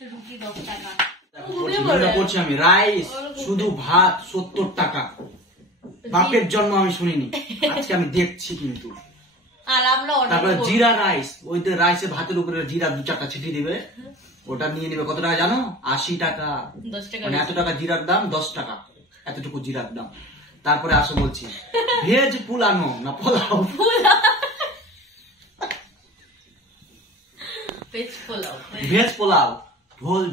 রুটি 10 টাকা করছি আমি। রাইস শুধু ভাত 70 টাকা। বাপের জন্ম আমি শুনিনি, আজকে আমি দেখছি কিন্তু। আর আমরা তারপরে জিরা রাইস, ওই রাইসে ভাতের উপরে জিরা 2-4টা ছিটিয়ে দিবে, ওটা নিয়ে নেবে কত টাকা জানো? 80 টাকা। 10 টাকা মানে এত টাকা জিরার দাম, 10 টাকা এতটুকু জিরার দাম। তারপরে আসো বলছি ভেজ পুলানো না পোলাও? ভেজ পোলাও,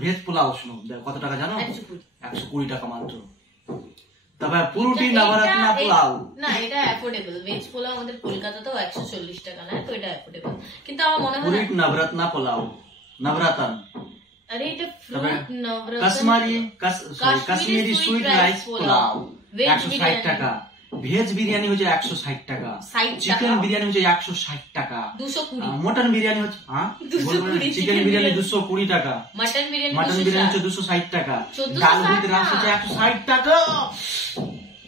ভেজ পোলাও শুনো কত টাকা জানো? 120 টাকা মাত্র। তবে পুরুটি নবরত্না পোলাও না, এটা অ্যাফোর্ডেবল। ভেজ পোলাও আমাদের কলকাতাতেও 140 টাকা না, তো এটা অ্যাফোর্ডেবল। কিন্তু আমার মনে হয় পুরুটি নবরত্না পোলাও, নবরত্ন। আরে এটা ফ্রুট নবরত্ন, কাশ্মীরি সুইট রাইস পোলাও 160 টাকা। ভেজ বিরিয়ানি হচ্ছে 160 টাকা, চিকেন বিরিয়ানি হচ্ছে 160 টাকা, 220। মটন বিরিয়ানি হচ্ছে চিকেন বিরিয়ানি 220 টাকা, মটন বিরিয়ানি হচ্ছে 260 টাকা, ডাল উইথ রাইস হচ্ছে 160 টাকা।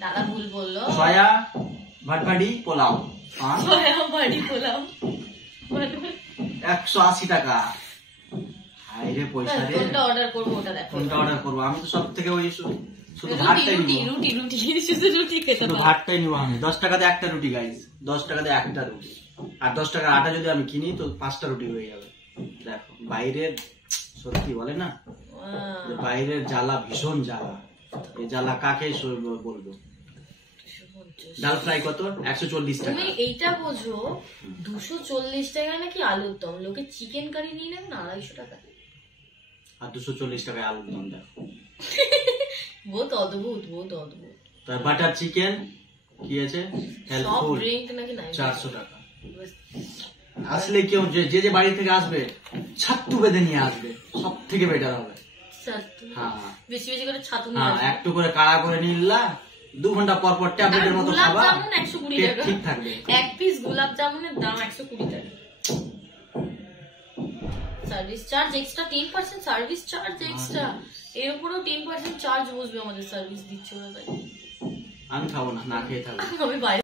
দাদা ভুল বললো। সয়া ভাটবাড়ি পোলাও, সয়া ভাটবাড়ি পোলাও 180 টাকা। হায়রে পয়সা রে, কোনটা অর্ডার করব? ওটা দেখো কোনটা অর্ডার করব? আমি তো সব থেকে ওই শুধু ভাতটাই নিব, রুটি খেতে শুধু ভাতটাই নিব আমি। 10 টাকাতে একটা রুটি গাইস, 10 টাকাতে একটা রুটি। আর 10 টাকার আটা যদি আমি কিনি তো 5টা রুটি হয়ে যাবে। দেখো বাইরের, সত্যি বলে না বাইরের জ্বালা ভীষণ জ্বালা। এই জ্বালা কাকে বলবো? ডাল ফ্রাই কত? 140 টাকা। তুমি এইটা বোঝো, 240 টাকা নাকি আলুর দম। লোকে চিকেন কারি নিয়ে নেন না 250 টাকা, আর 240 টাকায় আলুর দম। দেখো বহুত অদ্ভুত, বহুত অদ্ভুত। তার বাটার চিকেন কি আছে? সব ড্রিঙ্ক নাকি 400 টাকা। আসলে কেউ যে বাড়ি থেকে আসবে ছাতু বেঁধে নিয়ে আসবে, সব থেকে বেটার হবে। হ্যাঁ, বেশি বেশি করে ছাতু নিয়ে আসবে, একটু করে কাড়া করে নিলা, 2 ঘন্টা পর পর ট্যাবলেটের মতো খাবা, 120 টাকা ঠিক থাকবে। এক পিস গোলাপ জামুনের দাম 120 টাকা। Service charge extra 10%, service charge extra, এর উপরেও 10% চার্জ বসবে আমাদের। সার্ভিস দিচ্ছ না তাই আমি খাবো না, না খেয়ে থাকবো আমি বাইরে।